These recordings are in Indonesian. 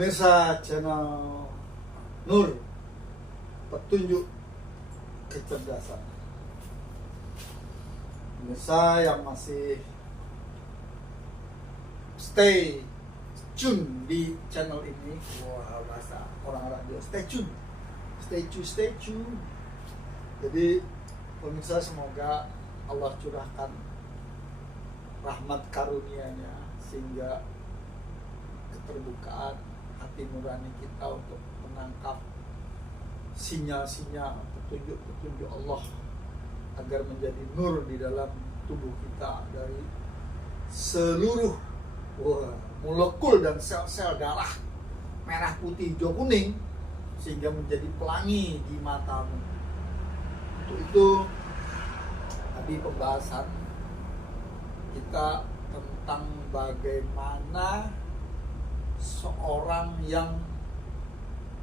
Pemirsa channel Nur, petunjuk kecerdasan. Pemirsa yang masih stay tune di channel ini, wah bahasa orang radio, stay tune. Jadi pemirsa, semoga Allah curahkan rahmat karunia-Nya sehingga keterbukaan hati nurani kita untuk menangkap sinyal-sinyal petunjuk-petunjuk Allah agar menjadi nur di dalam tubuh kita dari seluruh molekul dan sel-sel darah merah, putih, hijau, kuning sehingga menjadi pelangi di matamu. Untuk itu tadi pembahasan kita tentang bagaimana seorang yang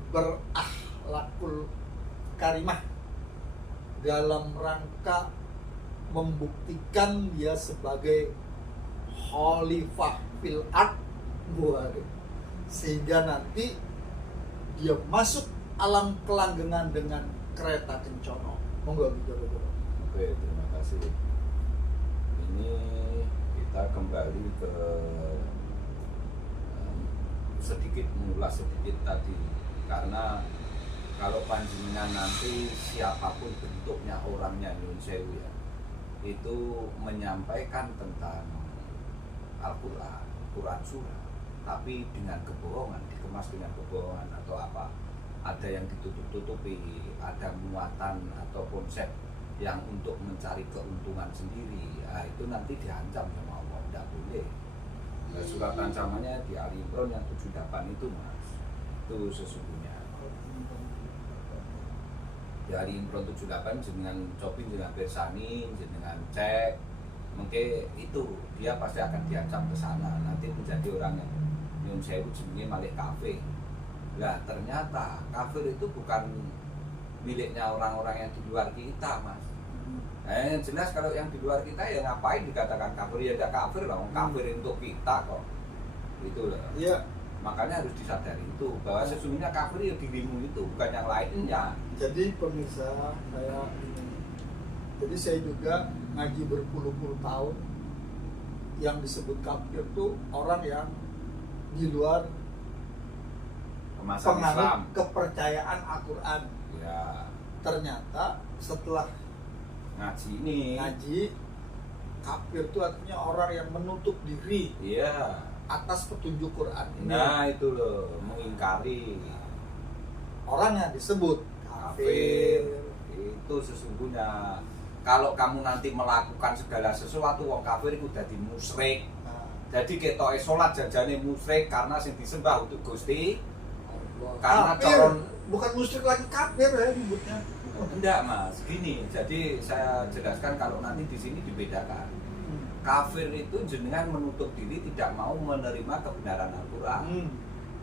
berakhlakul karimah dalam rangka membuktikan dia sebagai khalifah fil ard, sehingga nanti dia masuk alam kelanggengan dengan kereta kencono. Monggo gitu. Oke, terima kasih. Ini kita kembali ke sedikit mengulas sedikit tadi, karena kalau panjenengan nanti siapapun bentuknya orangnya Nyun Sewu ya, itu menyampaikan tentang Al-Quran, Quran surah, tapi dengan kebohongan, dikemas dengan kebohongan atau apa, ada yang ditutup-tutupi, ada muatan atau konsep yang untuk mencari keuntungan sendiri, nah, itu nanti diancam sama Allah, tidak boleh. Nah, surat ancamannya di Ali Imran yang 78 itu mas, itu sesungguhnya di Ali Imran 78 dengan coping, dengan bersani, dengan cek, mungkin itu dia pasti akan diancam ke sana, nanti menjadi orang yang Nyun Sewu jenenge malih kafir. Nah ternyata kafir itu bukan miliknya orang-orang yang di luar kita mas. Jelas kalau yang di luar kita ya ngapain dikatakan kafir, ya tidak kafir lah, kafir untuk kita kok, itu loh. Iya. Makanya harus disadari itu bahwa sesungguhnya kafir ya dirimu itu, bukan yang lainnya. Jadi pemirsa, saya juga ngaji berpuluh-puluh tahun. Yang disebut kafir itu orang yang di luar Kemasan Islam, penganut kepercayaan Al-Quran. ya. Ternyata setelah Ngaji, kafir itu artinya orang yang menutup diri iya, atas petunjuk Quran ini. nah itu loh, mengingkari. Orang yang disebut Kafir kafir. itu sesungguhnya kalau kamu nanti melakukan segala sesuatu, wong kafir itu jadi musyrik. Nah, Jadi ketoke salat jajane musyrik karena sing disembah untuk Gusti. Allah. Karena Kafir, calon bukan musyrik lagi, kafir ya nyebutnya. enggak mas, gini. Jadi saya jelaskan kalau nanti di sini dibedakan. Kafir itu jenengan menutup diri, tidak mau menerima kebenaran Al-Quran.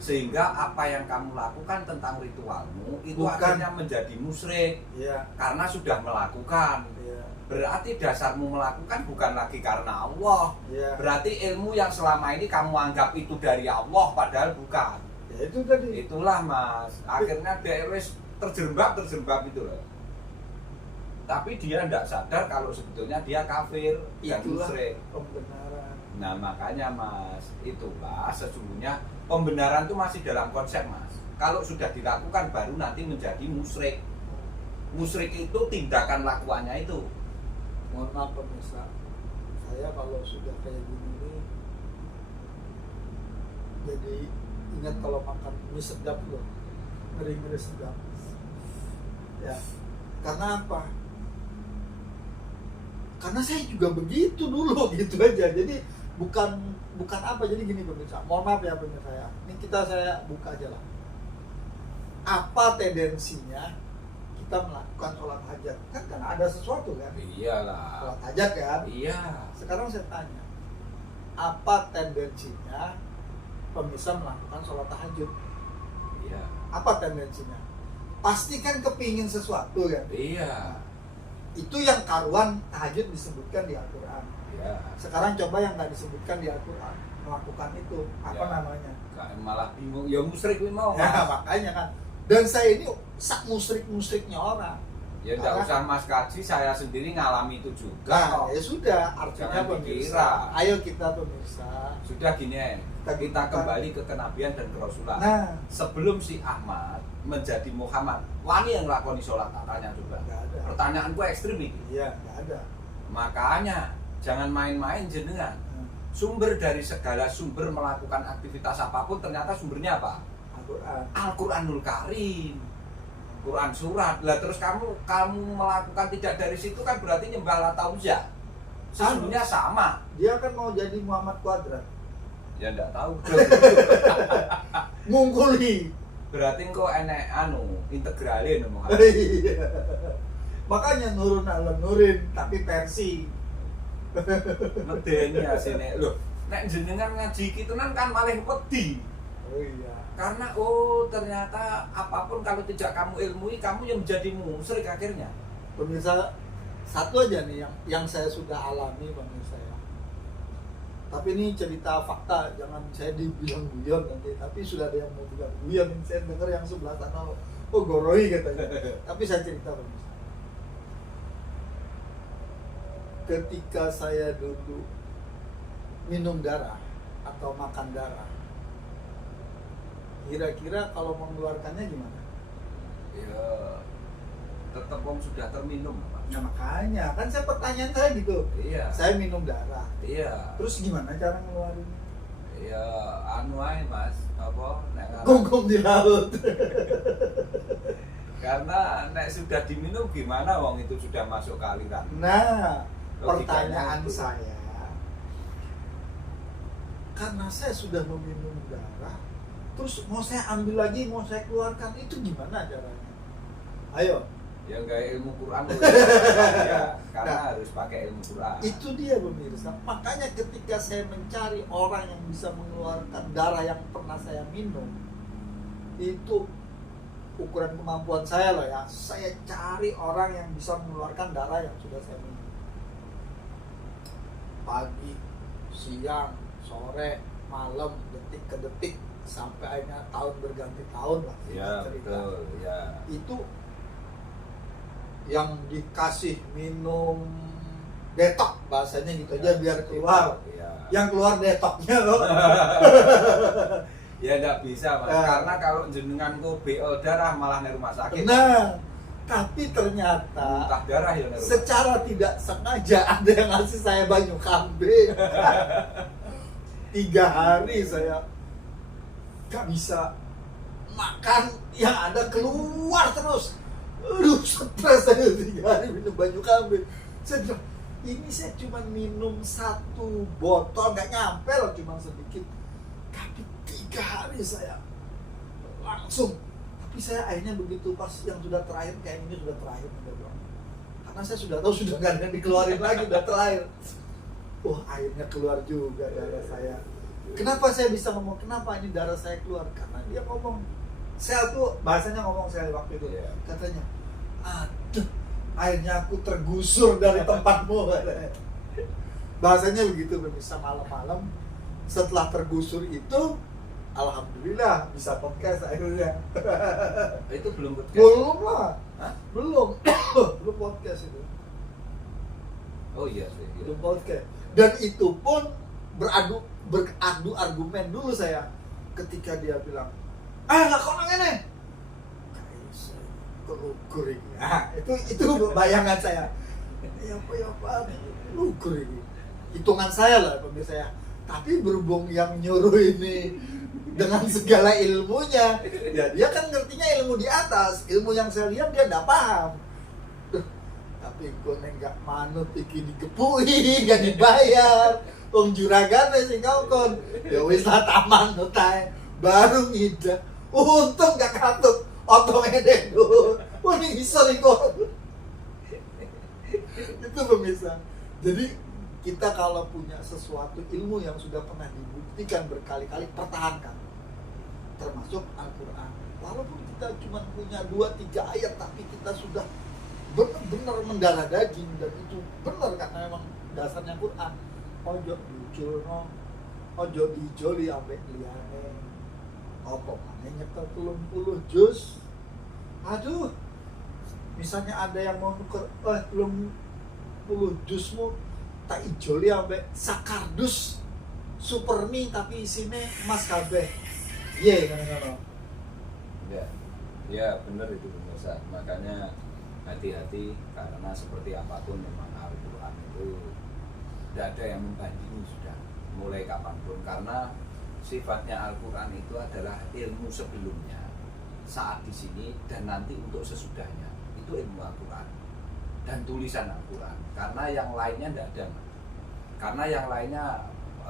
Sehingga apa yang kamu lakukan tentang ritualmu itu akhirnya menjadi musyrik. Ya. Karena sudah melakukan. Ya. Berarti dasarmu melakukan bukan lagi karena Allah. Ya. Berarti ilmu yang selama ini kamu anggap itu dari Allah padahal bukan. Ya itu tadi. Itulah mas, akhirnya dia terjerembab itu loh. Tapi dia tidak sadar kalau sebetulnya dia kafir dan Itulah musyrik. pembenaran. Nah makanya mas, itulah sesungguhnya pembenaran itu masih dalam konsep mas. Kalau sudah dilakukan baru nanti menjadi musyrik. Musyrik itu tindakan lakuannya itu. Mohon maaf pemirsa, saya kalau sudah kayak gini jadi ingat kalau makan mie sedap loh, ngeri-ngeri sedap. Ya, karena apa? Karena saya juga begitu dulu gitu aja. Jadi bukan apa, jadi gini pemirsa. Mohon maaf ya pemirsa ya. Ini saya buka aja lah. Apa tendensinya kita melakukan sholat hajat? Kan ada sesuatu kan? Iyalah. Sholat hajat kan? Iya. Sekarang saya tanya, apa tendensinya pemirsa melakukan sholat tahajud? Iya. Apa tendensinya? Pasti kan kepingin sesuatu kan? Iya. Itu yang karuan tahajud disebutkan di Al-Quran. Iya. Sekarang coba yang nggak disebutkan di Al-Quran. melakukan itu apa Ya. namanya Malah bingung, ya musyrik kuwi mau. ya Mas. makanya kan dan saya ini sak musrik-musriknya orang. Ya enggak Karena- usah Mas Kaji, saya sendiri ngalami itu juga. Nah, kok. ya sudah, artinya Jangan pemirsa. dikira. Ayo kita pemirsa. Sudah gini, kita kembali ke kenabian dan kerasulan. Nah, Sebelum si Ahmad menjadi Muhammad, wani yang ngelakoni sholat, tak tanya coba. nggak ada. Pertanyaanku ekstrim ini. Iya, nggak ada. Makanya jangan main-main jenengan. Nah, Sumber dari segala sumber melakukan aktivitas apapun ternyata sumbernya apa? Al-Quran. Al-Quranul Karim, Quran surat. Lah terus kamu melakukan tidak dari situ kan berarti nyembah Lata Uzza. Sesungguhnya sama. Dia kan mau jadi Muhammad Kuadrat. Ya enggak tahu. Ngungkuli. Berarti engko enek integralin ngomong. Iya. Makanya nurun ala nurin, tapi versi. Medeni asine. Loh, nek jenengan ngaji kitu kan malah wedi. Oh iya. Karena ternyata apapun kalau tidak kamu ilmui, kamu yang menjadi musyrik akhirnya. Pemirsa, satu aja nih yang saya sudah alami pemirsa ya. Tapi ini cerita fakta, jangan saya dibilang guyon nanti. Tapi sudah ada yang mau bilang guyon, saya dengar yang sebelah sana, oh goroi katanya. Tapi saya cerita pemirsa. Ketika saya dulu minum darah atau makan darah, kira-kira kalau mengeluarkannya gimana? Ya tetap wong sudah terminum, Pak. Ya makanya, kan saya pertanyaan saya gitu. Iya. Saya minum darah, Iya. terus gimana cara ngeluarin? Ya anu ae Mas, apa nek Gonggong di laut. karena nek sudah diminum gimana wong itu sudah masuk ke aliran. Nah, Logikanya pertanyaan itu. saya, karena saya sudah meminum darah, terus mau saya ambil lagi, mau saya keluarkan, itu gimana caranya? Ayo, Ya enggak ilmu Quran ya, karena Nah. harus pakai ilmu Quran. itu dia pemirsa. Makanya ketika saya mencari orang yang bisa mengeluarkan darah yang pernah saya minum, itu ukuran kemampuan saya loh ya. Saya cari orang yang bisa mengeluarkan darah yang sudah saya minum. Pagi, siang, sore, malam, detik ke detik, sampai akhirnya tahun berganti tahun lah kita Ya cerita. betul, ya. Itu yang dikasih minum detok bahasanya gitu aja biar keluar. Ya. Yang keluar detoknya loh. Ya enggak bisa Mas, Nah. karena kalau jenengan ku BO darah malah nih rumah sakit. Nah, tapi ternyata Muntah darah ya nih rumah. secara tidak sengaja ada yang ngasih saya banyu kambing. 3 hari saya gak bisa makan, yang ada keluar terus. Aduh, stres saya 3 hari minum banyu kambing. Saya bilang, ini saya cuma minum 1 botol, gak nyampe loh, cuma sedikit. Tapi 3 hari saya langsung. Tapi saya akhirnya begitu pas yang sudah terakhir, kayak ini sudah terakhir, udah bilang. Karena saya sudah tahu sudah gak ada yang dikeluarin lagi, udah terakhir. Wah, akhirnya keluar juga darah saya. Kenapa saya bisa ngomong, kenapa ini darah saya keluar? Karena dia ngomong, sel tuh, bahasanya ngomong sel waktu itu. Iya. Katanya, aduh, akhirnya aku tergusur dari tempatmu. Katanya. Bahasanya begitu, bisa malam-malam. Setelah tergusur itu, alhamdulillah bisa podcast akhirnya. Itu belum podcast. Belum lah, Hah? belum podcast itu. Oh iya sih. Iya. Belum podcast. Dan itu pun beradu argumen dulu saya ketika dia bilang, lah kok nang ngene? Kelugur ini. Nah, itu bayangan saya. Ya apa lugur ini. Hitungan saya lah pemirsa saya. Tapi berhubung yang nyuruh ini dengan segala ilmunya, ya dia kan ngertinya ilmu di atas, ilmu yang saya lihat dia nggak paham. Duh, tapi gue nggak manut iki digepui, gak dibayar. Wong juragan sing kon. Ya wis lah taman notae. Baru ngida. Untung gak katut otongnya deh dulu. Wah ini bisa nih kok. Itu pemirsa. Jadi kita kalau punya sesuatu ilmu yang sudah pernah dibuktikan berkali-kali, pertahankan. Termasuk Al-Quran. Walaupun kita cuma punya 2-3 ayat, tapi kita sudah benar-benar mendarah daging. Dan itu benar karena memang dasarnya Quran. Ojo lucu no ojo dijoli ambek liyane. Apa maneh nyekel 30 jus. Aduh. Misalnya ada yang mau nuker 30 jusmu tak ijoli ambek sakardus super mie tapi isinya emas kabeh. Iya kan. Ya benar itu pemirsa. Makanya hati-hati karena seperti apapun memang Al-Quran itu tidak ada yang membandingi sudah mulai kapanpun, karena sifatnya Al-Quran itu adalah ilmu sebelumnya, saat di sini dan nanti untuk sesudahnya itu ilmu Al-Quran dan tulisan Al-Quran, karena yang lainnya tidak ada. Karena yang lainnya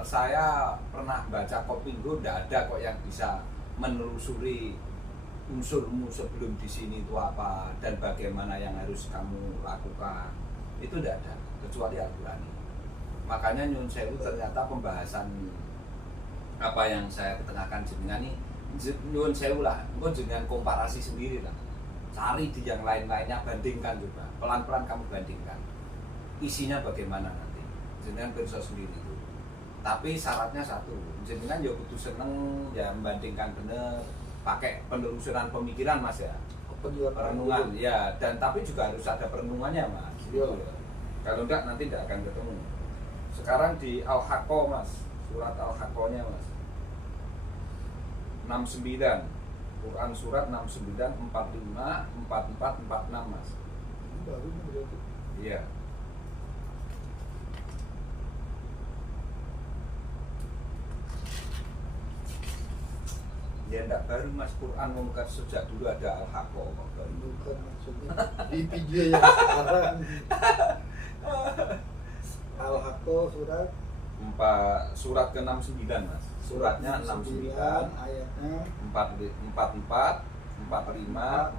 saya pernah baca Kopinggo, tidak ada kok yang bisa menelusuri unsurmu sebelum di sini itu apa dan bagaimana yang harus kamu lakukan, itu tidak ada kecuali Al-Quran ini. Makanya Nyun Sewu ternyata pembahasan apa yang saya ketengahkan jenengan ini Nyun Sewu lah, engko jenengan komparasi sendiri lah, cari di yang lain-lainnya, bandingkan juga pelan-pelan, kamu bandingkan isinya bagaimana nanti jenengan bisa sendiri itu. Tapi syaratnya satu, jenengan ya kudu seneng ya membandingkan bener, pakai penelusuran pemikiran Mas ya, perenungan ya, dan tapi juga harus ada perenungannya Mas gitu. Kalau enggak nanti tidak akan ketemu. Sekarang di Al-Haqqah Mas, surat Al-Haqqahnya Mas 69, Quran surat 69, 45, 44, 46 Mas. Baru berarti. Iya. Ya enggak baru Mas, Quran membuka sejak dulu ada Al-Haqqah. Bukan maksudnya di video yang sekarang. Al-Haqqah surat ke-69 Mas. Suratnya 69, ayatnya 44, 45, 46.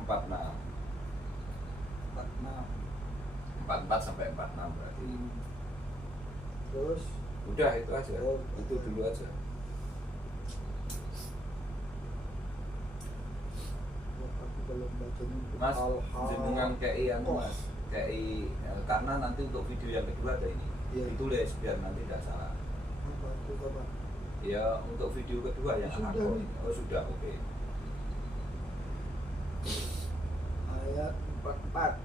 44 sampai 46 berarti. Terus Udah itu aja. Itu dulu aja. belum baca Mas, jenengan kayak Mas, kayak karena nanti untuk video yang kedua ada ini. Iya. Ditulis biar nanti tidak salah. Apa? Ya, untuk video kedua yang Sudah aku nih. oh sudah, oke. Ayat 44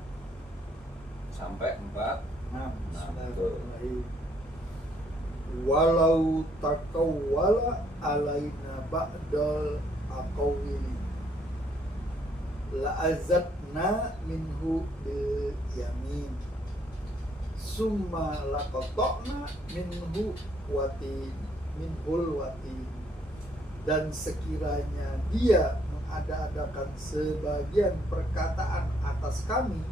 Sampai 4. Nah, betul. Bismillahirrahmanirrahim. Walau takawwala alaina ba'dal aqawili la'azatna minhu bil yamin summa laqata'na minhul watin, dan sekiranya dia mengada-adakan sebagian perkataan atas kami,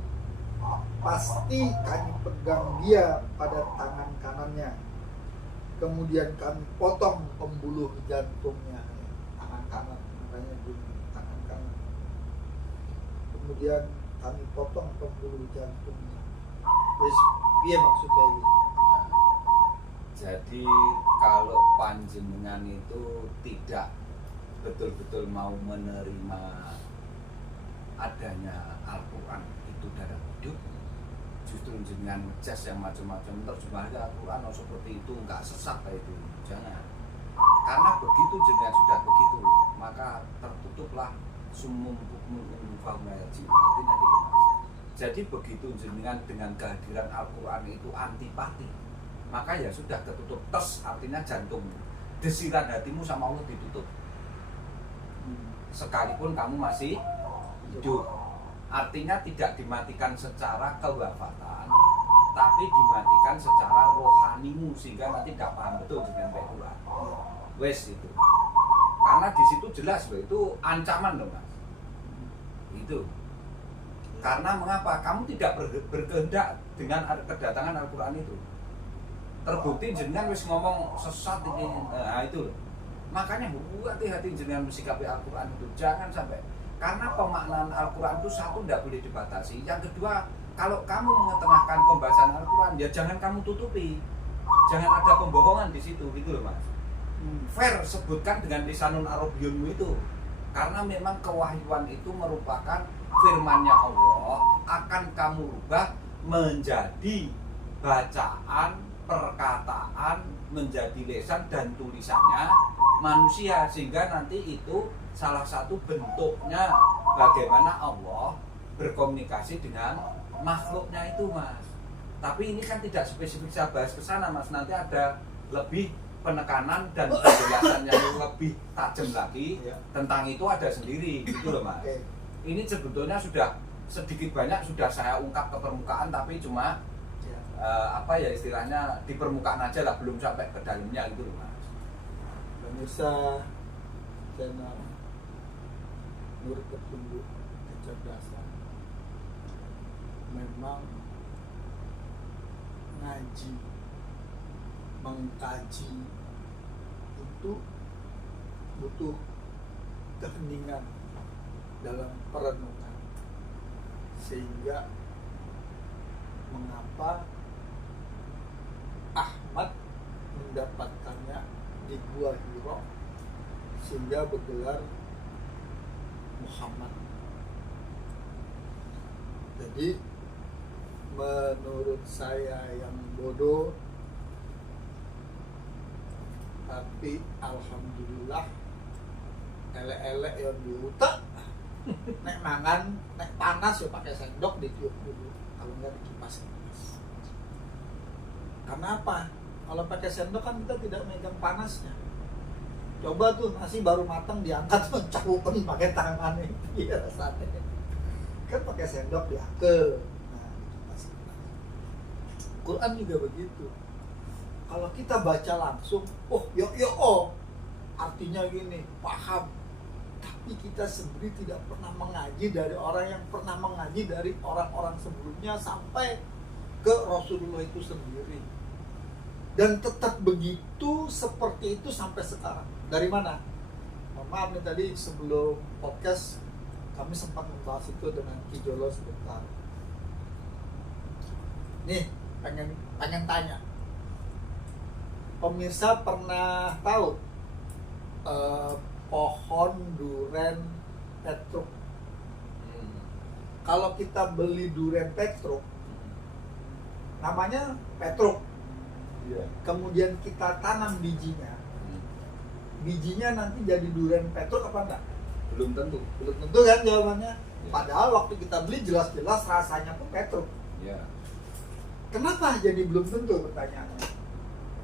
pasti kami pegang dia pada tangan kanannya, kemudian kami potong pembuluh jantungnya. Tangan kanan, makanya bunyi tangan kanan. Kemudian kami potong pembuluh jantungnya. Wis piye maksudnya ini? Jadi kalau panjenengan itu tidak betul-betul mau menerima adanya Al-Quran itu dalam hidup, justru jenengan ngecas yang macam-macam terjemahnya Al-Quran seperti itu, nggak sesat kayak itu, jangan. Karena begitu jenengan sudah begitu, maka tertutuplah sumum hukmun fahmayaji. Artinya gitu Mas. Jadi begitu jenengan dengan kehadiran Al-Quran itu antipati, maka ya sudah ketutup tes, artinya jantung, desiran hatimu sama Allah ditutup. Sekalipun kamu masih hidup, artinya tidak dimatikan secara kewafatan, tapi dimatikan secara rohanimu, sehingga nanti tidak paham betul dengan Al-Quran. Wes itu, karena di situ jelas loh, itu ancaman loh Mas. Itu karena mengapa kamu tidak berkehendak dengan kedatangan Al-Quran itu. Terbukti jenengan wis ngomong sesat ini, nah itu loh. Makanya hati-hati jenengan mensikapi Al-Quran itu, jangan sampai, karena pemaknaan Al-Quran itu satu tidak boleh dibatasi. Yang kedua, kalau kamu mengetengahkan pembahasan Al-Quran, ya jangan kamu tutupi, jangan ada pembohongan di situ, gitu loh Mas. Fair sebutkan dengan lisanun Arabiyyunmu itu, karena memang kewahyuan itu merupakan firman-Nya Allah, akan kamu rubah menjadi bacaan perkataan menjadi lisan dan tulisannya manusia, sehingga nanti itu salah satu bentuknya bagaimana Allah berkomunikasi dengan makhluknya itu, Mas. Tapi ini kan tidak spesifik saya bahas ke sana, Mas. Nanti ada lebih penekanan dan penjelasan yang lebih tajam lagi tentang itu ada sendiri gitu loh, Mas. Ini sebetulnya sudah sedikit banyak sudah saya ungkap ke permukaan, tapi cuma apa ya istilahnya di permukaan aja lah, belum sampai ke dalamnya gitu loh, Mas. Pemirsa channel Nur Petunjuk Kecerdasan, memang ngaji, mengkaji itu butuh keheningan dalam perenungan, sehingga mengapa Ahmad mendapatkannya di Gua Hiro sehingga bergelar Muhammad. Jadi menurut saya yang bodoh, tapi alhamdulillah elek-elek yang diutak nek mangan, nek panas ya pakai sendok ditiup dulu, kalau enggak dikipas. Karena apa? Kalau pakai sendok kan kita tidak megang panasnya. Coba tuh nasi baru matang diangkat mencakupan pakai tangan ini rasanya. Kan pakai sendok diakel. Nah, dikipas. Quran juga begitu. Kalau kita baca langsung, artinya gini, paham. Tapi kita sendiri tidak pernah mengaji dari orang yang pernah mengaji dari orang-orang sebelumnya sampai ke Rasulullah itu sendiri. Dan tetap begitu, seperti itu sampai sekarang. Dari mana? Maaf nih, tadi sebelum podcast kami sempat membahas itu dengan Ki Jolo sebentar. Nih, pengen tanya. Pemirsa pernah tahu pohon duren petruk? Kalau kita beli duren petruk, namanya petruk. Kemudian kita tanam bijinya. Bijinya nanti jadi duren petruk apa enggak? Belum tentu Kan jawabannya. Padahal waktu kita beli jelas-jelas rasanya pun petruk. Kenapa jadi belum tentu pertanyaannya?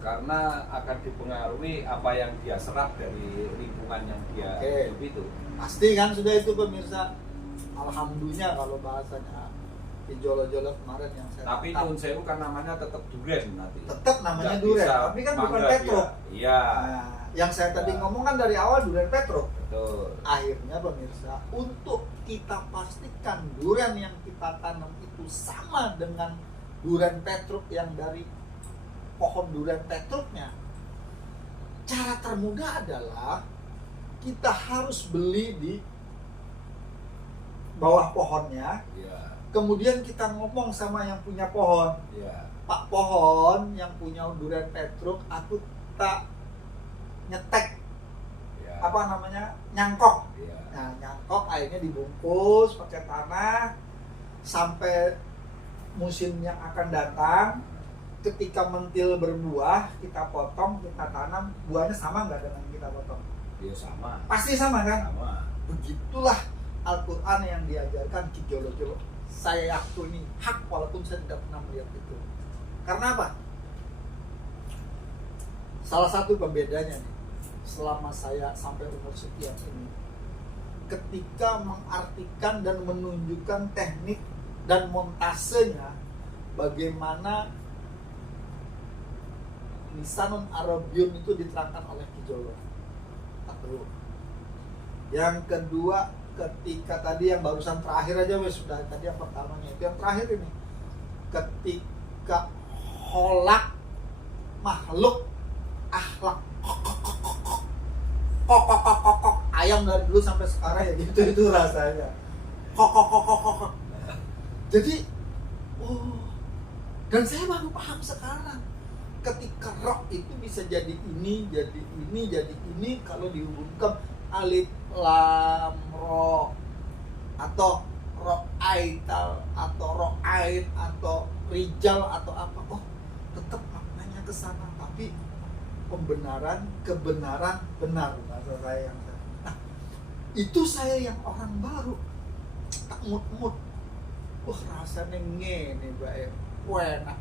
Karena akan dipengaruhi apa yang dia serap dari lingkungan yang dia hidup itu. Pasti kan sudah itu pemirsa. Alhamdulillah kalau bahasanya di Jolo-Jolo kemarin yang saya tapi Nun Sewu kan namanya tetap duren nanti. Tetap namanya duren, tapi kan bukan petruk. Iya. Nah, yang saya tadi ngomong kan dari awal duren petruk. Betul. Akhirnya pemirsa, untuk kita pastikan duren yang kita tanam itu sama dengan duren petruk yang dari pohon duren petruknya, cara termudah adalah kita harus beli di bawah pohonnya. Kemudian kita ngomong sama yang punya pohon, Pak pohon yang punya duren petruk, aku tak nyetek, nyangkok. Nah, nyangkok akhirnya dibungkus pakai tanah sampai musim yang akan datang. Ketika mentil berbuah, kita potong, kita tanam, buahnya sama nggak dengan kita potong? Sama. Pasti sama kan? Sama. Begitulah Al-Quran yang diajarkan Ki Jolo-Jolo. Saya yakini hak walaupun saya tidak pernah melihat itu. Karena apa? Salah satu pembedanya nih, selama saya sampai umur sekian ini, ketika mengartikan dan menunjukkan teknik dan montasenya, bagaimana Lisanun Arabiun itu diterangkan oleh Ki Jolo. Satu. Yang kedua, ketika tadi yang barusan terakhir aja sudah, tadi yang pertamanya itu, yang terakhir ini, ketika holak makhluk akhlak kok ayam dari dulu sampai sekarang ya gitu itu rasanya kok. Jadi dan saya baru paham sekarang ketika roh itu bisa jadi ini kalau dihubungkan alif lam ro atau ro aital atau ro ait atau rijal atau apa, tetap maknanya sana, tapi kebenaran benar bahasa saya yang nah, itu saya yang orang baru tak mut rasanya ngene bae enak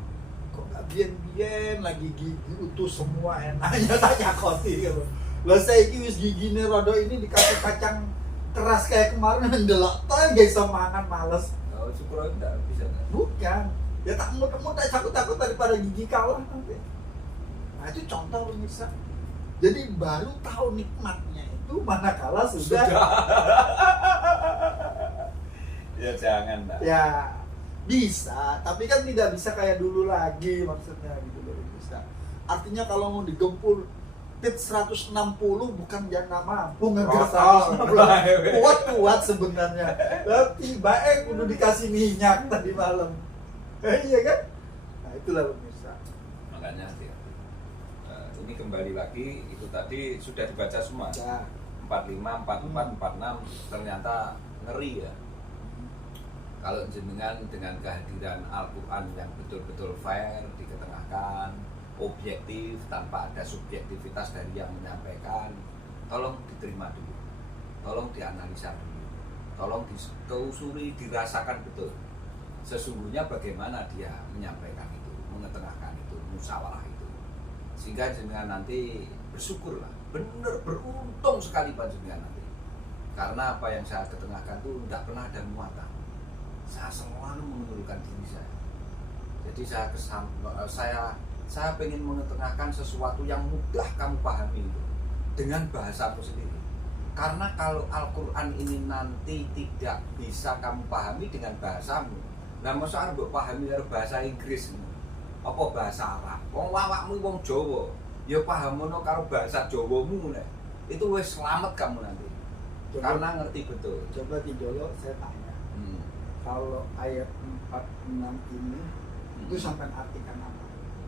kok gak biyen lagi gigi utuh semua enaknya tanya koti gitu lah saya wis gigine rodo ini dikasih kacang keras kayak kemarin mendelok toh guys semangat males syukur enggak bisa enggak? Bukan ya tak mut takut daripada gigi kalah nanti. Nah itu contoh pemirsa. Jadi baru tahu nikmatnya itu manakala sudah. Ya jangan lah. Ya bisa, tapi kan tidak bisa kayak dulu lagi maksudnya gitu loh bisa. Artinya kalau mau digempur pit 160 bukan jangan mampu ngegas 160. Kuat sebenarnya. Tapi baik udah dikasih minyak tadi malam. Iya kan? Nah itulah pemirsa. Makanya ini kembali lagi itu tadi sudah dibaca semua. Ya. 45, 44, 46 ternyata ngeri ya. Kalau jenengan dengan kehadiran Al-Quran yang betul-betul fair, diketengahkan, objektif, tanpa ada subjektivitas dari yang menyampaikan, tolong diterima dulu, tolong dianalisa dulu, tolong ditelusuri, dirasakan betul sesungguhnya bagaimana dia menyampaikan itu, mengetengahkan itu, musyawarah itu, sehingga jenengan nanti bersyukurlah, benar beruntung sekali panjenengan nanti, karena apa yang saya ketengahkan itu tidak pernah ada muatan. Saya selalu mengundurkan diri saya. Jadi saya pengen mengetengahkan sesuatu yang mudah kamu pahami itu dengan bahasamu sendiri. Karena kalau Al-Quran ini nanti tidak bisa kamu pahami dengan bahasamu, nah masa harus pahami dari bahasa Inggris, apa bahasa Arab? Wong awakmu wong Jawa, ya pahamono karo bahasa Jawamu nih. Itu wes selamat kamu nanti. Karena ngerti betul. Coba dijolok saya tanya. Kalau ayat 46 ini itu sampai artikan apa?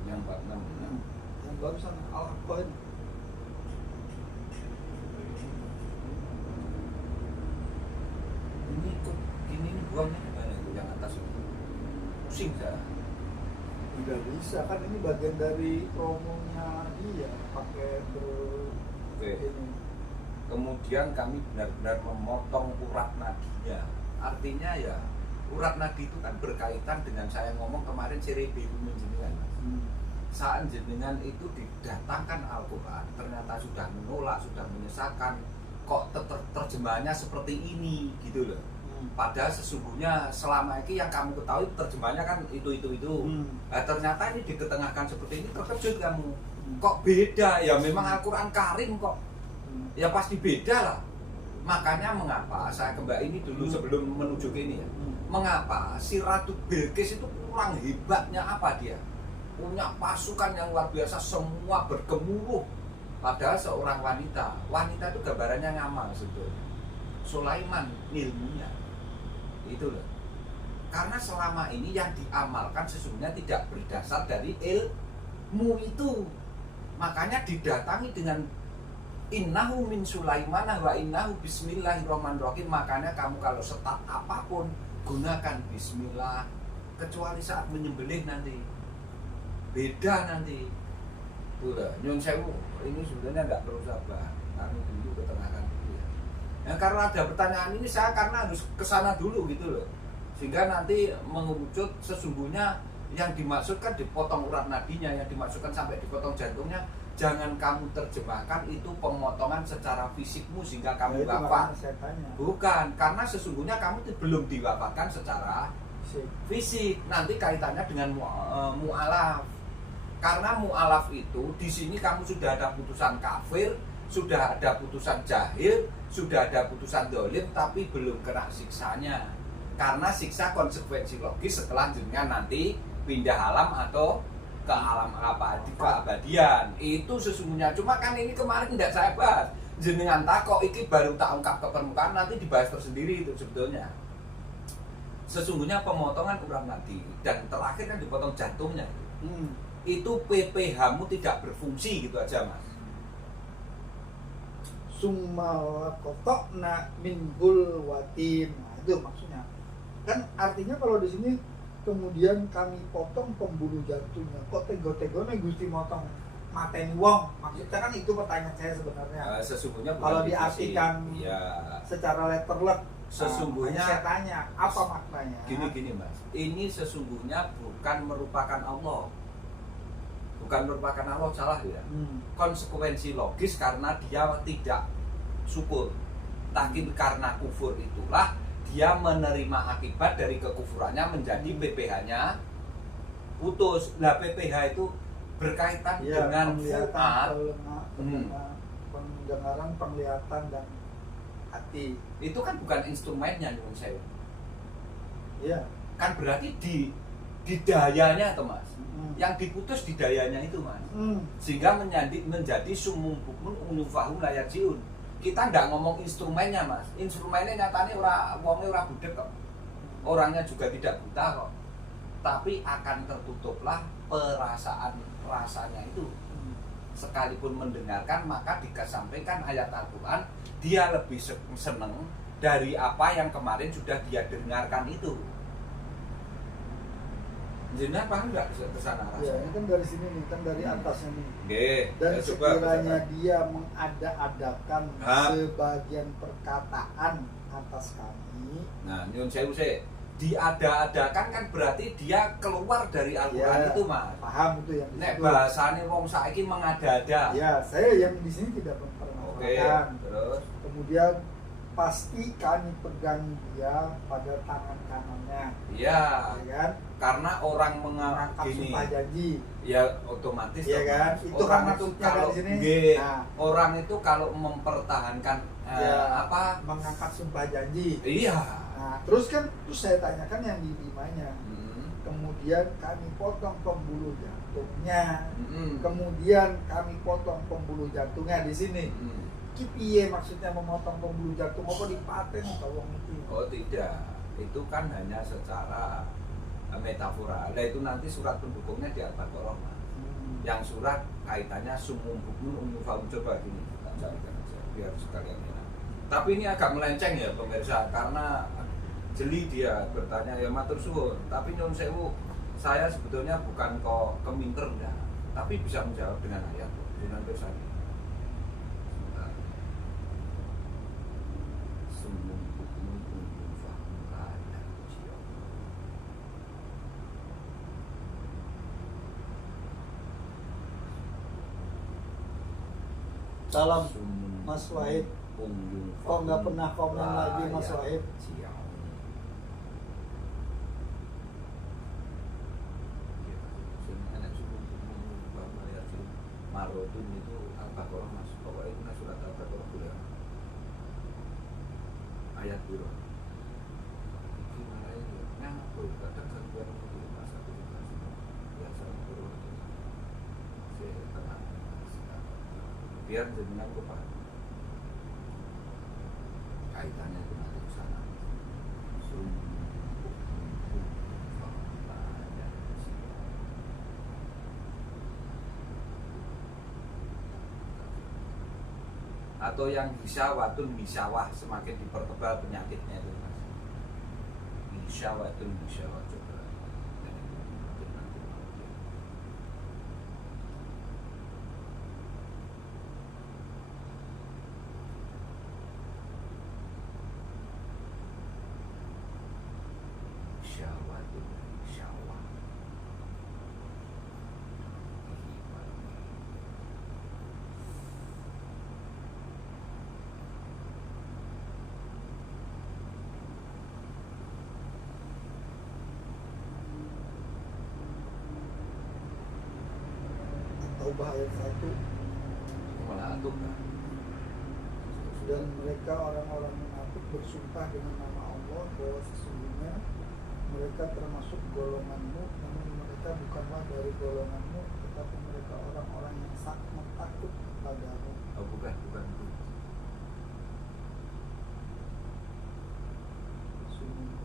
Yang 46 yang barusan Al-Quran. Ini buangnya gimana itu yang atas itu? Pusing saya. Tidak bisa kan ini bagian dari promonya dia pakai ini. Kemudian kami benar-benar memotong urat nadinya. Artinya ya urat nadi itu kan berkaitan dengan saya ngomong kemarin cerebrum jenengan. Saat jenengan itu didatangkan Al-Quran, ternyata sudah menolak, sudah menyesalkan, kok terjemahannya seperti ini gitu loh. Padahal sesungguhnya selama ini yang kamu ketahui terjemahannya kan itu. Nah, ternyata ini diketengahkan seperti ini, terkejut kamu. Kok beda? Ya memang Al-Quran Karim kok. Ya pasti beda lah. Makanya mengapa saya kembali ini dulu sebelum menuju ke ini ya. Mengapa si Ratu Bilqis itu kurang hebatnya apa dia? Punya pasukan yang luar biasa, semua bergemuruh. Padahal seorang wanita itu gambarannya ngamal sebetulnya. Sulaiman ilmunya. Itu loh. Karena selama ini yang diamalkan sesungguhnya tidak berdasar dari ilmu itu. Makanya didatangi dengan innahu min Sulaiman wa innahu bismillahirrahmanirrahim. Makanya kamu kalau setat apapun gunakan bismillah, kecuali saat menyembelih nanti beda nanti. Udah, nyun sewu ini sebenarnya nggak perlu sabar, kami dulu ketengahkan dulu ya. Nah, karena ada pertanyaan ini saya karena harus kesana dulu gitu loh, sehingga nanti mengerucut sesungguhnya yang dimaksudkan dipotong urat nadinya, yang dimaksudkan sampai dipotong jantungnya. Jangan kamu terjemahkan itu pemotongan secara fisikmu sehingga kamu wafat. Bukan, karena sesungguhnya kamu belum diwafatkan secara fisik. Nanti kaitannya dengan mu'alaf. Karena mu'alaf itu di sini kamu sudah ada putusan kafir, sudah ada putusan jahil, sudah ada putusan dolim, tapi belum kena siksanya. Karena siksa konsekuensi logis setelah jenengan nanti pindah alam atau ke alam keabadian itu sesungguhnya. Cuma kan ini kemarin tidak saya bahas, jenengan takok iki baru tak ungkap ke permukaan, nanti dibahas tersendiri itu sebetulnya. Sesungguhnya pemotongan urat nadi dan terakhir kan dipotong jantungnya. Itu PPH-mu tidak berfungsi gitu aja mas. Summa qata'na min bulwatin. Nah, itu maksudnya. Kan artinya kalau di sini kemudian kami potong pembuluh jantungnya. Kok tego-tegone Gusti motong mateni wong? Maksudnya kan itu pertanyaan saya sebenarnya. Sesungguhnya Kalau bukan gitu diartikan sih. Ya, secara letterlek, sesungguhnya saya tanya apa maknanya? Gini Mas, ini sesungguhnya bukan merupakan Allah. Bukan merupakan Allah, salah ya. Konsekuensi logis karena dia tidak syukur. Tapi karena kufur itulah dia menerima akibat dari kekufurannya menjadi PPH-nya putus. Lah PPH itu berkaitan Ya, dengan penglihatan, fuad. pendengaran, penglihatan dan hati. Itu kan bukan instrumennya nyuwun sewu. Iya. Kan berarti di dayanya tuh Mas. Yang diputus di dayanya itu Mas. Sehingga menjadi sumum bukmun unyufahum layak jiun. Kita nggak ngomong instrumennya Mas. Instrumennya nyatanya wongnya ora budek kok. Orangnya juga tidak buta kok. Tapi akan tertutuplah perasaan rasanya itu. Sekalipun mendengarkan maka dikesampaikan ayat Al-Quran, dia lebih seneng dari apa yang kemarin sudah dia dengarkan itu. Jenah paham nggak ke sana Ya, rasanya? ini kan dari sini nih, kan dari atasnya nih. Oke, Dan ya, coba sekiranya bacakan. dia mengada-adakan Hah? sebagian perkataan atas kami, Nah, nyun sewu se, diada-adakan kan berarti dia keluar dari Al-Quran Ya, itu Mas. paham itu yang di Nek situ. bahasane wong saiki mengada-ada. Ya, saya yang di sini tidak Oke, mempermasalahkan. terus Kemudian pasti kami pegang dia pada tangan kanannya, iya, ya kan? karena orang Mengangkat gini, sumpah janji, ya otomatis ya dong, kan? Mas. Itu Orang kan itu maksudnya kalau dari sini. nggih, Nah, orang itu kalau mempertahankan ya, apa? mengangkat sumpah janji. Iya. Nah, terus saya tanyakan yang di limanya. Mm, Kemudian kami potong pembuluh jantungnya. mm, Kemudian kami potong pembuluh jantungnya di sini. mm. Ki piye maksudnya memotong pembuluh jantung? Apa dipaten atau wong iki? Oh tidak, itu kan hanya secara metafora. Nah itu nanti surat pendukungnya di Al-Baqarah Mas. Yang surat kaitannya sumum bukmun unyufahum, coba gini kita carikan aja biar sekalian enak. Tapi ini agak melenceng ya pemirsa karena jeli dia bertanya ya matur suwun. Tapi nyun sewu saya sebetulnya bukan kok keminter enggak, tapi bisa menjawab dengan ayat. Dengan pesan. Sebentar. Sumum bukmun unyufahum layak jiun. Salam Mas Wahid. Kok nggak pernah komen lagi Mas Wahid? Marotun itu Al-Baqarah Mas, pokoknya itu surat Al-Baqarah boleh ayat biru gimana ini ngapur kadang gangguan itu masa itu biasa turun saya tenang biar jenengan lupa kaitannya itu nanti ke sana atau yang bisyawatun bisyawah semakin dipertebal penyakitnya itu Mas. Bisyawatun bisyawah coba. Bisyawatun bisyawah. Taubah ayat 1. Malah antuk kan. Dan mereka orang-orang munafik bersumpah dengan nama Allah bahwa sesungguhnya mereka termasuk golonganmu, namun mereka bukanlah dari golonganmu, tetapi mereka orang-orang yang sangat takut padamu. Oh bukan itu. Sungguh.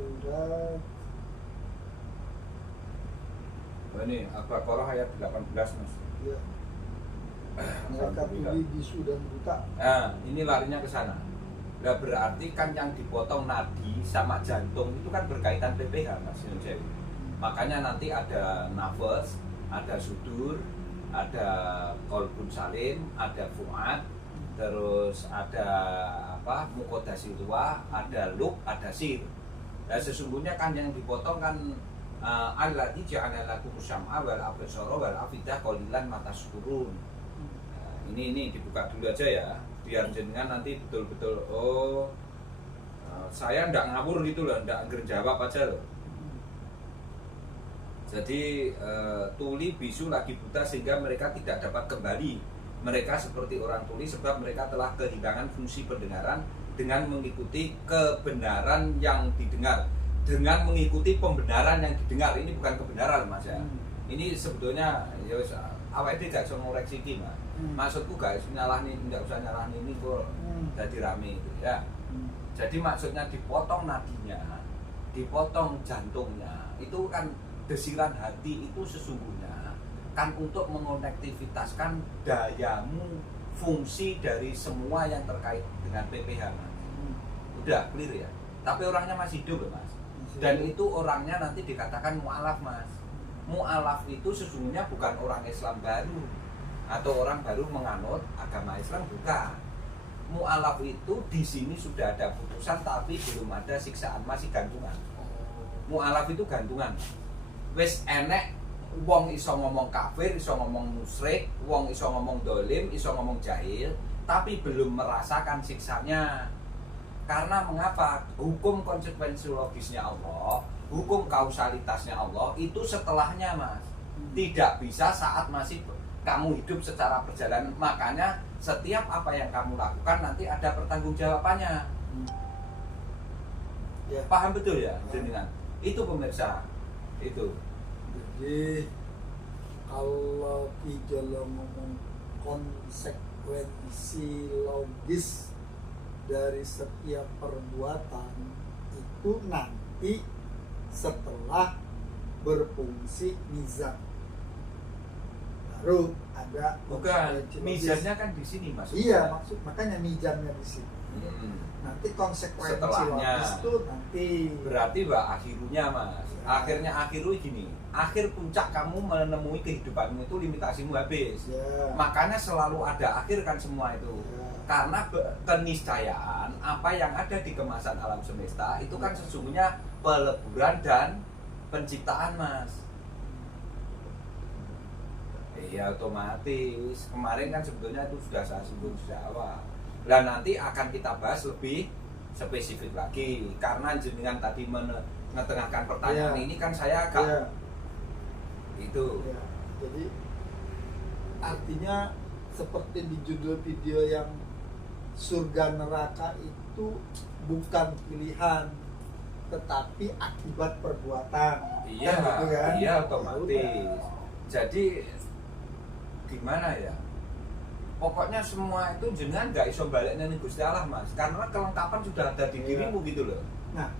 surat Oh, ini Al-Baqarah ayat 18 Mas. ya, mereka tuli bisu dan buta. Nah, ini larinya ke sana. Nah, berarti kan yang dipotong nadi sama jantung itu kan berkaitan PPH Mas Yun Sewu. Makanya nanti ada nafas, ada sudur, ada kolbun salim, ada fuad, terus ada apa mukodasi tua, ada lub, ada sir. Nah, sesungguhnya kan yang dipotong kan allati ja'ala lakum syam'a wal absara wal afidah qalilan mata syukurun. Nah, ini dibuka dulu aja ya, biar jenengan nanti betul-betul saya ndak ngawur gitu loh, ndak jawab aja loh. Jadi tuli bisu lagi buta sehingga mereka tidak dapat kembali. Mereka seperti orang tuli sebab mereka telah kehilangan fungsi pendengaran dengan mengikuti kebenaran yang didengar. Dengan mengikuti pembenaran yang didengar. Ini bukan kebenaran Mas ya. Ini sebetulnya ya awake dhewe gak iso ngoreksi iki Mas. Maksudku gak nyalahni, enggak usah nyalahni ini kok jadi rame gitu ya. Jadi maksudnya dipotong nadinya, dipotong jantungnya. Itu kan desiran hati itu sesungguhnya kan untuk mengonektivitaskan dayamu fungsi dari semua yang terkait dengan PPH Mas. Udah clear ya. Tapi orangnya masih hidup loh Mas. Dan itu orangnya nanti dikatakan mu'alaf Mas. Mu'alaf itu sesungguhnya bukan orang Islam baru atau orang baru menganut agama Islam, bukan. Mu'alaf itu di sini sudah ada putusan tapi belum ada siksaan, masih gantungan. Mu'alaf itu gantungan. Wis enek wong iso ngomong kafir, iso ngomong musyrik, wong iso ngomong dolim, iso ngomong jahil, tapi belum merasakan siksanya. Karena mengapa? Hukum konsekuensi logisnya Allah, hukum kausalitasnya Allah itu setelahnya Mas. Tidak bisa saat masih kamu hidup secara perjalanan. Makanya setiap apa yang kamu lakukan nanti ada pertanggungjawabannya. Ya. Paham betul ya jenengan? Itu pemirsa. Itu. Jadi kalau kita ngomong konsekuensi logis dari setiap perbuatan itu nanti setelah berfungsi mizan baru ada Bukan, konsekuensi logis. mizannya kan di sini Mas. Iya, makanya mizannya di sini. Nanti konsekuensi Setelahnya. logis itu nanti Berarti akhirunya Mas. Akhirnya akhiru gini. Akhir puncak kamu menemui kehidupanmu itu limitasimu habis. ya, Makanya selalu ada akhir kan semua itu. ya. Karena keniscayaan apa yang ada di kemasan alam semesta itu kan sesungguhnya peleburan dan penciptaan Mas. Iya otomatis. Kemarin kan sebetulnya itu sudah saya singgung sejak awal. Dan nanti akan kita bahas lebih spesifik lagi karena jenengan tadi mengetengahkan pertanyaan Ya. ini kan saya agak Ya. itu. Ya, jadi artinya seperti di judul video yang surga neraka itu bukan pilihan tetapi akibat perbuatan. Iya, Kan gitu kan? iya Ya otomatis. udah. Jadi gimana ya? Pokoknya semua itu jenengan nggak iso balik ning Gusti Allah Mas, karena kelengkapan sudah ada di Iya. dirimu gitu loh. Nah,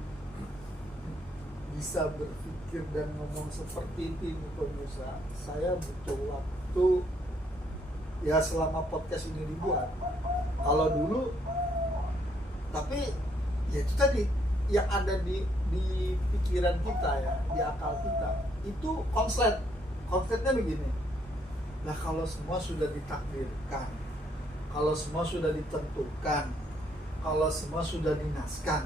bisa berpikir dan ngomong seperti ini pemirsa, saya butuh waktu ya selama podcast ini dibuat. Kalau dulu, tapi ya itu tadi yang ada di pikiran kita ya, di akal kita itu konsletnya begini. Nah kalau semua sudah ditakdirkan, kalau semua sudah ditentukan, kalau semua sudah dinaskan,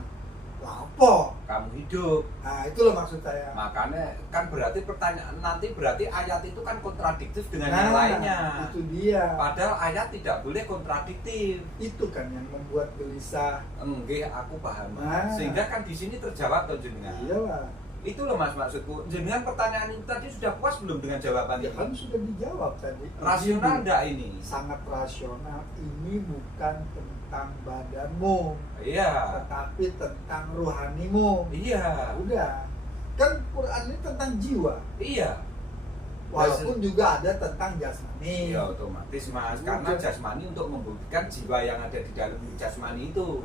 lapo Kamu hidup. nah itu loh maksud saya. Makanya kan berarti pertanyaan nanti berarti ayat itu kan kontradiktif dengan Nah, yang lainnya. itu dia. Padahal ayat tidak boleh kontradiktif. Itu kan yang membuat gelisah. Enggak, aku paham. Nah. Sehingga kan di sini terjawab tuh jenengan. Iyalah. Itu loh Mas maksudku. Jenengan pertanyaan itu tadi sudah puas belum dengan jawaban Ya itu? kan sudah dijawab tadi. Rasional Ini enggak ini? sangat rasional. Ini bukan tentang badanmu, Iya. tetapi tentang rohanimu. Iya. Udah. Kan Quran ini tentang jiwa. Iya. Walaupun juga ada tentang jasmani. Iya otomatis Mas, Udah. karena jasmani untuk membuktikan jiwa yang ada di dalam jasmani itu.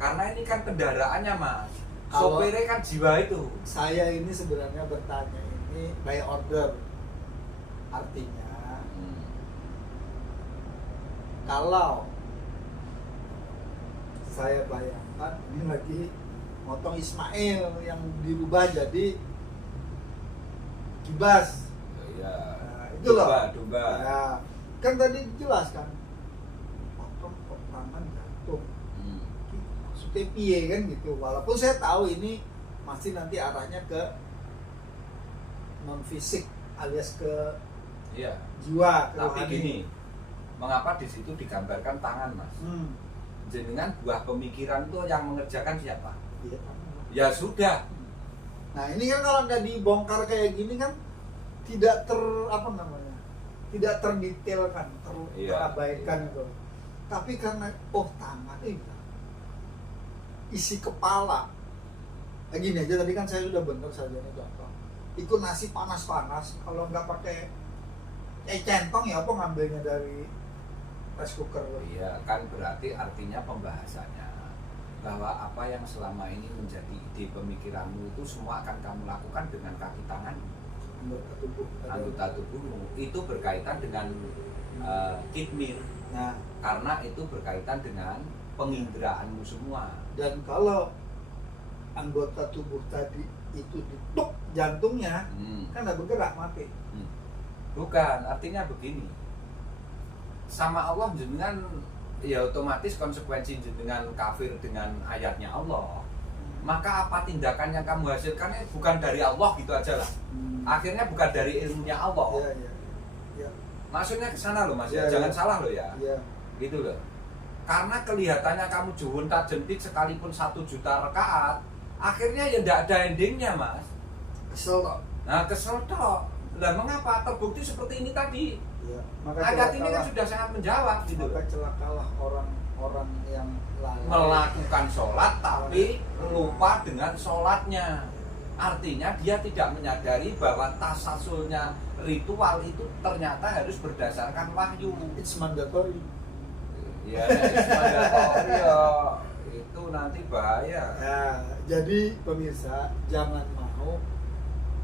Karena ini kan kendaraannya Mas. Kalau Sopirnya kan jiwa itu. saya ini sebenarnya bertanya ini by order, artinya kalau saya bayangkan ini lagi motong Ismail yang dirubah jadi kibas. Iya. Nah, itu loh. Domba. Ya, kan tadi dijelaskan potong tangan jantung. Maksudnya piye kan gitu. Walaupun saya tahu ini masih nanti arahnya ke non fisik alias ke Iya. jiwa, ke Tapi rohani. gini, mengapa di situ digambarkan tangan, Mas? Jenengan buah pemikiran tuh yang mengerjakan siapa? Iya. Ya sudah. Nah ini kan kalau nggak dibongkar kayak gini kan tidak tidak terdetailkan, Iya, terabaikan iya. itu. Tapi karena tangan isi kepala. Nah, gini aja tadi kan saya sudah bener saja nih contoh. Ikut nasi panas-panas kalau nggak pakai centong ya apa ngambilnya dari rice cooker. Iya, kan berarti artinya pembahasannya bahwa apa yang selama ini menjadi ide pemikiranmu itu semua akan kamu lakukan dengan kaki tangan, anggota tubuhmu. Itu berkaitan dengan kitmir. Nah, Karena itu berkaitan dengan pengindraanmu semua. dan kalau anggota tubuh tadi itu dituk jantungnya kan nggak bergerak, mati. Bukan, artinya begini. Sama Allah jenengan ya otomatis konsekuensi jenengan kafir dengan ayatnya Allah. Maka apa tindakan yang kamu hasilkan bukan dari Allah gitu aja lah. Akhirnya bukan dari ilmunya Allah. Ya. Maksudnya ke sana loh Mas, Ya, jangan ya. salah loh ya. Ya. Gitu loh. Karena kelihatannya kamu juhunta jentik sekalipun 1 juta rakaat, akhirnya ya tidak ada endingnya Mas. Kesel kok. Nah kesel toh. Lah mengapa? Terbukti seperti ini tadi. Ya. Ayat ini kan sudah sangat menjawab gitu loh. Maka celakalah orang-orang yang Melakukan sholat tapi lupa dengan sholatnya. Artinya dia tidak menyadari bahwa tasasulnya ritual itu ternyata harus berdasarkan wahyu. it's mandatory. Ya, itu nanti bahaya. Nah, jadi pemirsa jangan mau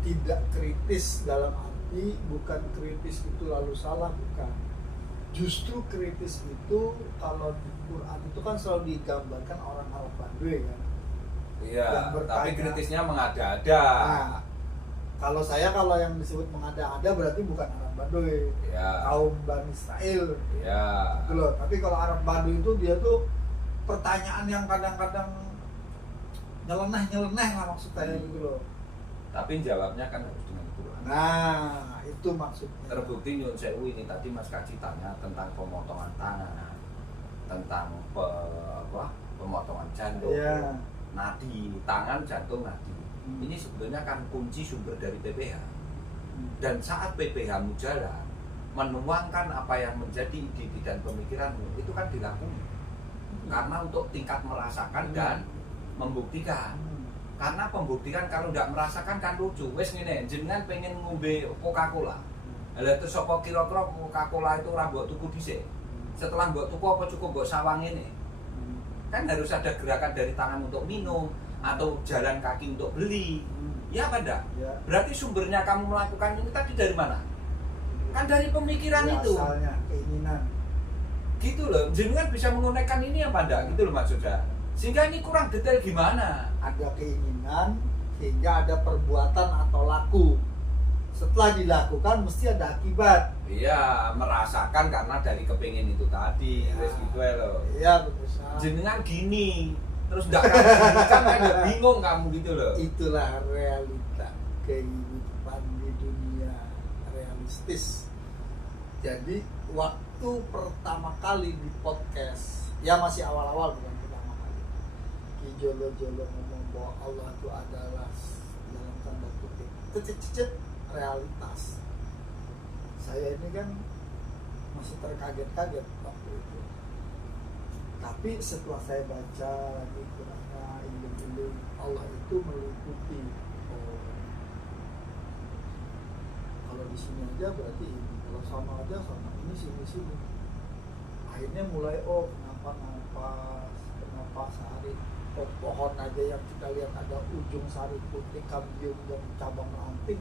tidak kritis, dalam arti bukan kritis itu lalu salah, bukan. Justru kritis itu kalau di Quran itu kan selalu digambarkan orang Arab Baduy kan. Iya, Yang bertanya. tapi kritisnya mengada-ada. Nah, kalau yang disebut mengada-ada berarti bukan Arab Baduy, Ya, kaum Bani Israel. ya. Gitu loh. Tapi kalau Arab Baduy itu dia tuh pertanyaan yang kadang-kadang nyeleneh lah maksud saya gitu loh. Tapi jawabnya kan harus dengan Quran. Nah, itu maksudnya. Terbukti Nyun Sewu ini tadi Mas Kaji tanya tentang pemotongan tangan, tentang pemotongan jantung, Iya. nadi, tangan, jantung, nadi. Ini sebenarnya kan kunci sumber dari PPH. Dan saat PPH-mu jalan, menuangkan apa yang menjadi ide dan pemikiranmu, itu kan dilakukan. Karena untuk tingkat merasakan dan membuktikan. Karena pembuktikan kalau tidak merasakan kan lucu. Wes ngene, jenengan pengen ngombe Coca-Cola. Lah terus apa kira-kira Coca-Cola itu ora mbok tuku dhisik. Setelah mbok tuku apa cukup mbok sawang ini? Kan harus ada gerakan dari tangan untuk minum atau jalan kaki untuk beli. Ya apa enggak? Ya. Berarti sumbernya kamu melakukan ini tadi dari mana? Kan dari pemikiran Ya, itu. asalnya keinginan. Gitu loh. Jenengan bisa menggunakan ini apa enggak? Gitu loh maksudnya. Sehingga ini kurang detail gimana? Ada keinginan sehingga ada perbuatan atau laku. Setelah dilakukan mesti ada akibat. Iya, merasakan karena dari kepingin itu tadi. Ya. Wes gitu ya loh. Iya, pemirsa. Jenengan gini, terus enggak kamu kan ya bingung kamu gitu loh. Itulah realita kehidupan di dunia realistis. Jadi waktu pertama kali di podcast, ya masih awal-awal bukan pertama kali, Ki Jolo-Jolo ngomong bahwa Allah itu adalah dalam tanda kutip cecet realitas. Saya ini kan masih terkaget-kaget waktu itu. Tapi setelah saya baca lagi Qurannya, ilim-ilim, Allah itu meliputi. Oh, kalau di sini aja berarti ini, kalau sama aja sama ini sini. Akhirnya mulai kenapa sehari pohon aja yang kita lihat ada ujung sari putih, kambium dan cabang ranting,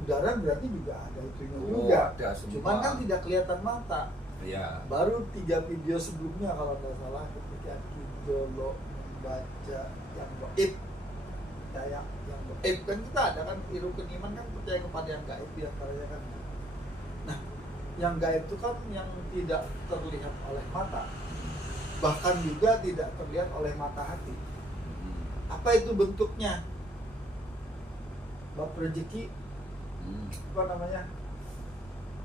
udara berarti juga ada itunya juga. Ada semua. Cuman kan tidak kelihatan mata. Ya. Baru 3 video sebelumnya kalau nggak salah, ketika Kijolo membaca yang gaib, percaya yang gaib, kan kita ada kan rukun iman kan percaya kepada yang gaib diantaranya kan. Nah, yang gaib itu kan yang tidak terlihat oleh mata, bahkan juga tidak terlihat oleh mata hati. Apa itu bentuknya? Bab rezeki, apa namanya?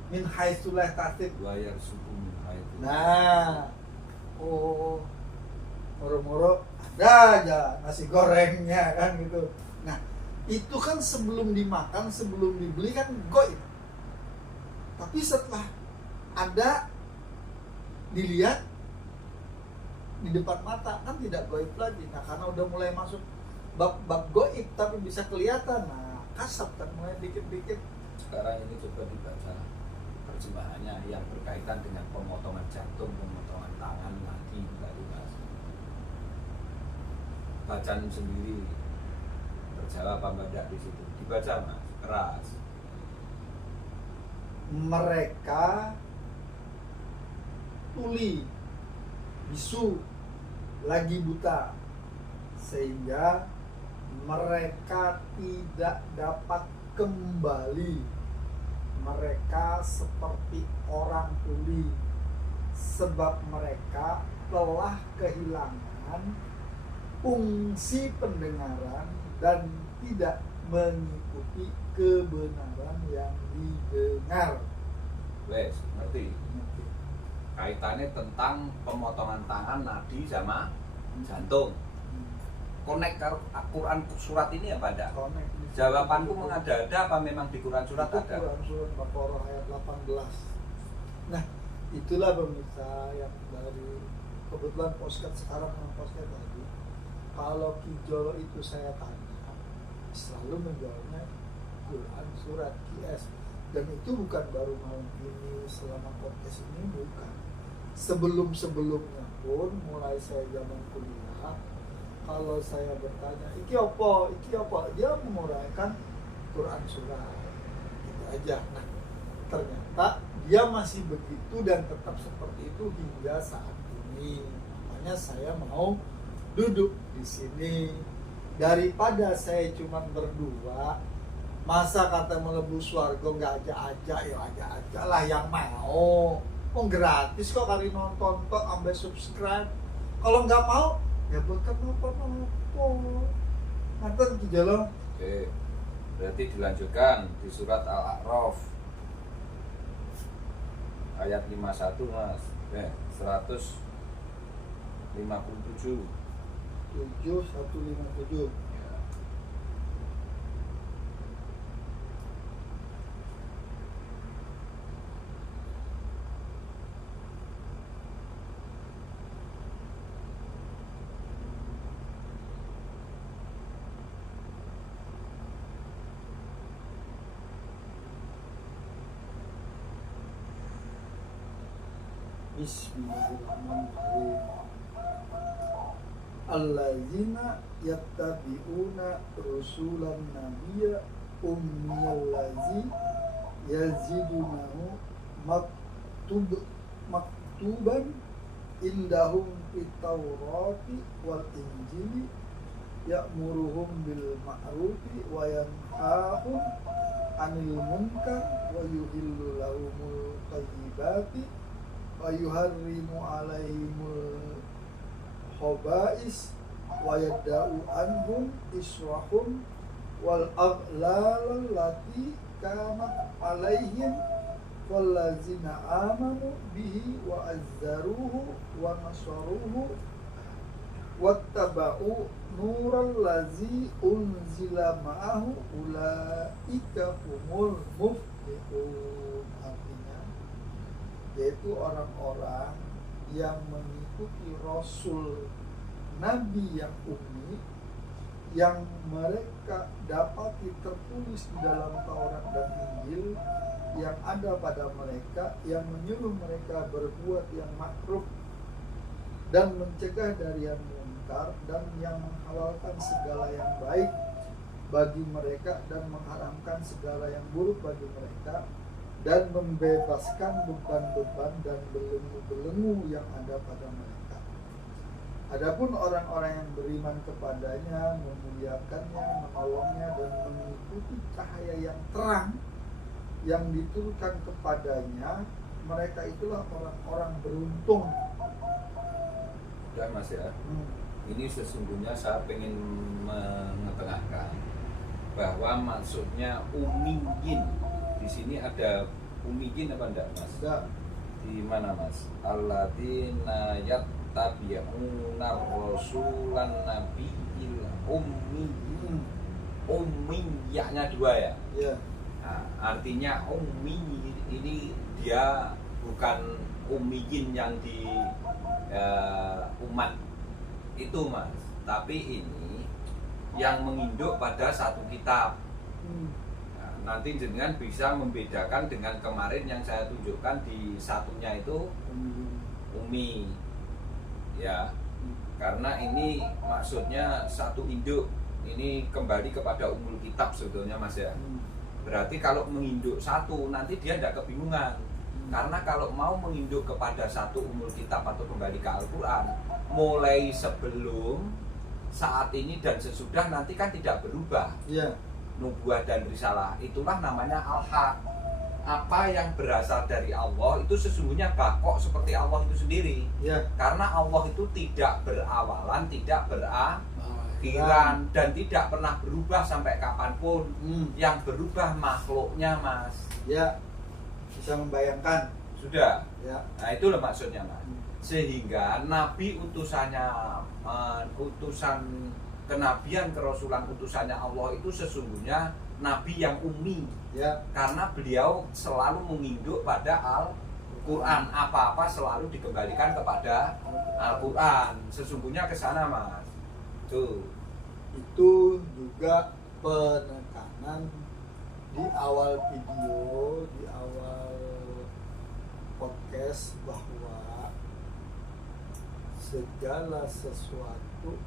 Min haitsu la tasib. Wayar suku min haitsu. Nah, oh, moro-moro ada aja nasi gorengnya kan gitu. Nah, itu kan sebelum dimakan, sebelum dibeli kan goib. Tapi setelah ada dilihat di depan mata kan tidak goib lagi. Nah, karena udah mulai masuk bab goib tapi bisa kelihatan. Nah, kasat kan mulai dikit-dikit. Sekarang ini coba dibaca terjemahannya yang berkaitan dengan pemotongan jantung, pemotongan tangan, kaki tadi Mas. Bacaan sendiri terjawab apa enggak di situ? Dibaca Mas, keras. Mereka tuli, bisu, lagi buta, sehingga mereka tidak dapat kembali. Mereka seperti orang tuli, sebab mereka telah kehilangan fungsi pendengaran dan tidak mengikuti kebenaran yang didengar. Wes, ngerti? Kaitannya tentang pemotongan tangan, nadi sama jantung. Konek karo Quran surat ini apa enggak? Jawabanku mengada-ada apa memang di Quran surat itu ada? Quran surat Baqarah ayat 18. Nah, itulah pemirsa yang dari kebetulan podcast sekarang dengan podcast tadi. Kalau Kijolo itu saya tanya, selalu menjawabnya Quran surat QS. Dan itu bukan baru malam ini selama podcast ini, bukan. Sebelum-sebelumnya pun mulai saya zaman kuliah, kalau saya bertanya, iki apa, dia menguraikan Quran surat, itu aja. Nah, ternyata dia masih begitu dan tetap seperti itu hingga saat ini. Makanya saya mau duduk di sini daripada saya cuma berdua. Masa kata melebu swarga nggak aja ya aja lah yang mau. Gratis kok kali nonton kok sampai subscribe. Kalau nggak mau ya bukan apa-apa. Nanti Kijolo. Oke, berarti dilanjutkan di surat Al-A'raf ayat 51 Mas. 157. 7157. Ya. Bismillahirrahmanirrahim. Allazina yattabi'una rusulan nabiyya ummiyallazi yazidunahu maktuban indahum fit tawrati wal injili ya'muruhum bil ma'rufi wa yanhahum 'anil munkar wa yuhillu lahumul thayyibati wa yuharrimu 'alaihimul khaba'is wa yada'u anhum israhum wal aghlal allati kanat 'alaihim wallazina amanu bihi wa azzaruhu wa nasaruhu wattaba'u nural ladzi unzila ma'ahu ulaika humul muflihun. Artinya yaitu orang-orang yang mengikuti Rasul Nabi yang ummi yang mereka dapati tertulis di dalam Taurat dan Injil yang ada pada mereka, yang menyuruh mereka berbuat yang makruf dan mencegah dari yang munkar, mungkar dan yang menghalalkan segala yang baik bagi mereka dan mengharamkan segala yang buruk bagi mereka, dan membebaskan beban-beban dan belenggu-belenggu yang ada pada mereka. Adapun orang-orang yang beriman kepadanya, memuliakannya, menolongnya, dan mengikuti cahaya yang terang yang diturunkan kepadanya, mereka itulah orang-orang beruntung. Udah Mas ya. Ini sesungguhnya saya ingin mengetengahkan bahwa maksudnya umiyin. Di sini ada umiyin apa enggak Mas? Ada. Di mana Mas? Alladzina yattabi'una rasulan nabiyil ummi. Ummiyahnya 2 ya? Iya. Nah, artinya ummi ini dia bukan ummiyin yang di umat itu Mas, tapi ini yang menginduk pada satu kitab. Nah, nanti jenengan bisa membedakan dengan kemarin yang saya tunjukkan di satunya itu ummi ya, karena ini maksudnya satu induk, ini kembali kepada umul kitab sebetulnya Mas ya. Berarti kalau menginduk satu nanti dia tidak kebingungan. Karena kalau mau menginduk kepada satu umul kitab atau kembali ke Al-Quran, mulai sebelum, saat ini, dan sesudah nanti kan tidak berubah. Iya. Nubuah dan risalah, itulah namanya al-haq. Apa yang berasal dari Allah itu sesungguhnya bakok seperti Allah itu sendiri. Iya. Karena Allah itu tidak berawalan, tidak berakhiran, dan tidak pernah berubah sampai kapanpun. Yang berubah makhluknya Mas. Ya, bisa membayangkan. Sudah. Ya. Nah itulah maksudnya Mas. Sehingga Nabi utusannya, utusan kenabian, kerasulan utusannya Allah itu sesungguhnya Nabi yang ummi. Ya. Karena beliau selalu menginduk pada Al-Quran. Apa-apa selalu dikembalikan kepada Al-Quran. Sesungguhnya ke sana Mas. Tuh. Itu juga penekanan di awal video, di awal podcast, bahwa segala sesuatu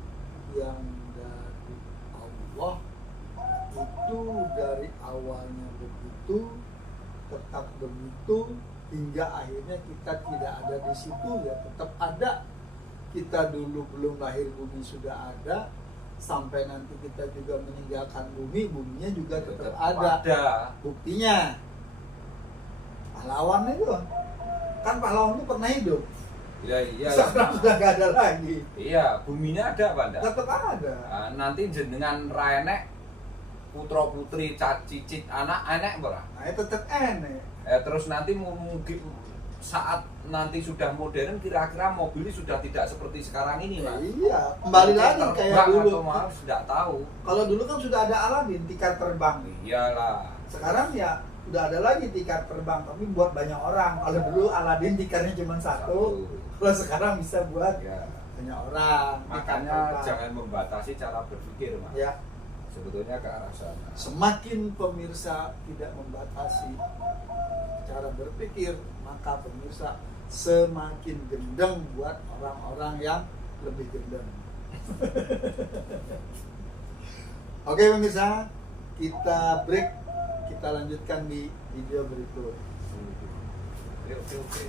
yang dari Allah itu dari awalnya begitu, tetap begitu, hingga akhirnya kita tidak ada di situ, ya tetap ada. Kita dulu belum lahir, bumi sudah ada. Sampai nanti kita juga meninggalkan bumi, buminya juga tetap ada. Buktinya pahlawan itu kan, pahlawan itu pernah hidup. Iya. Sekarang sudah gak ada lagi. Iya, buminya ada apa enggak? Tetap ada. Nah, nanti jenengan raenek putra putri cicit anak ora? Nah, itu tetap enek. Terus nanti mungkin saat nanti sudah modern, kira-kira mobil sudah tidak seperti sekarang ini Mas. Iya, kembali lagi kayak dulu. Atau tidak tahu. Kalau dulu kan sudah ada Aladin, tikar terbang. Iyalah. Sekarang ya udah ada lagi tikar terbang, tapi buat banyak orang. Kalau dulu Aladin tikarnya cuma satu. Kalau sekarang bisa buat banyak orang. Makanya jangan membatasi cara berpikir Mas. Ya. Sebetulnya ke arah sana. Semakin pemirsa tidak membatasi cara berpikir, maka pemirsa semakin gendeng buat orang-orang yang lebih gendeng. Oke pemirsa, kita break, kita lanjutkan di video berikut. Oke.